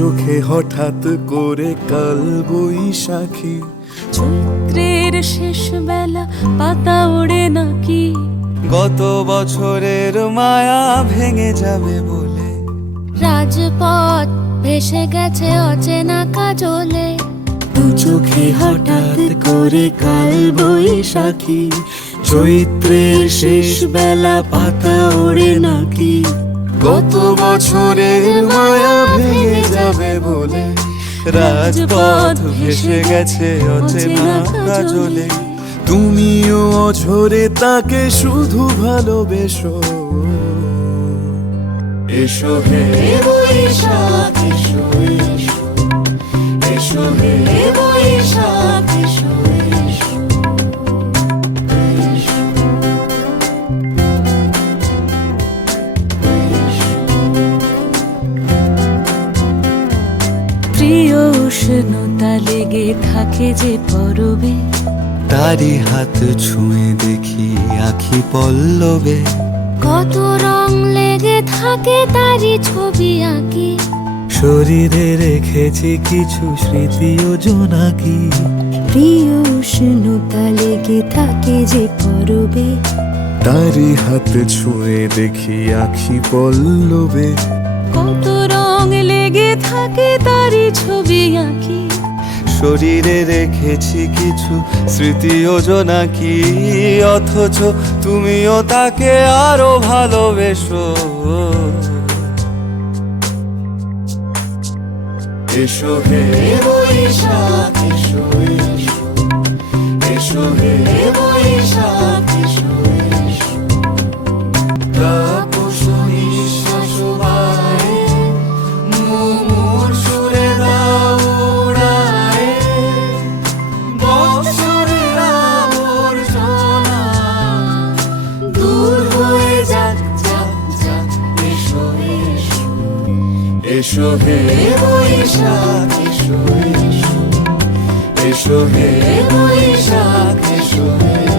চোখে হঠাৎ করে কাল বৈশাখী, চৈত্রের শেষ বেলা পাতা ওড়ে নাকি, গত বছরের মায়া ভেঙে যাবে বলে, রাজপথ ভেসে গেছে অচেনা কাজলে, দু চোখে হঠাৎ করে কাল বৈশাখী, চৈত্রের শেষ বেলা পাতা ওড়ে নাকি, গত বছরের মায়া ভেঙে যাবে বলে, রাজপথ ভেসে গেছে অচেনা কাজলে। তুমিও অঝরে তাকে শুধু ভালোবেসো, এসো হে বৈশাখ এসো এসো, এসো হে বৈশাখ এসো এসো, এসো। প্রিয় উষ্ণতা লেগে থাকে যে পরবে, তারি হাত ছুঁয়ে দেখি আখি পল্লবে, কত রং লেগে থাকে তারই ছবি আঁকি, শরীরে রেখেছি কিছু স্মৃতি ও জোনাকি, প্রিয় উষ্ণতা লেগে থাকে যে পরবে, তারি হাত ছুঁয়ে দেখি আখি পল্লবে, কত রং লেগে থাকে তারই ছবি আঁকি, শরীরে রেখেছি কিছু স্মৃতি ও জোনাকি, অথচ তুমিও তাকে আরো ভালোবেসো, এসো হে বৈশাখ এসো এসো, এসো হে বৈশাখ এসো এসো। তাপস নিঃশ্বাস বায়ে, মুমুর সুরে দাও উড়ায়ে, বৎসরের আবর্জনা দূর হয়ে যাক যাক যাক, এসো এসো, এসো হে বৈশাখ এসো এসো, এসো হে বৈশাখ এসো এসো।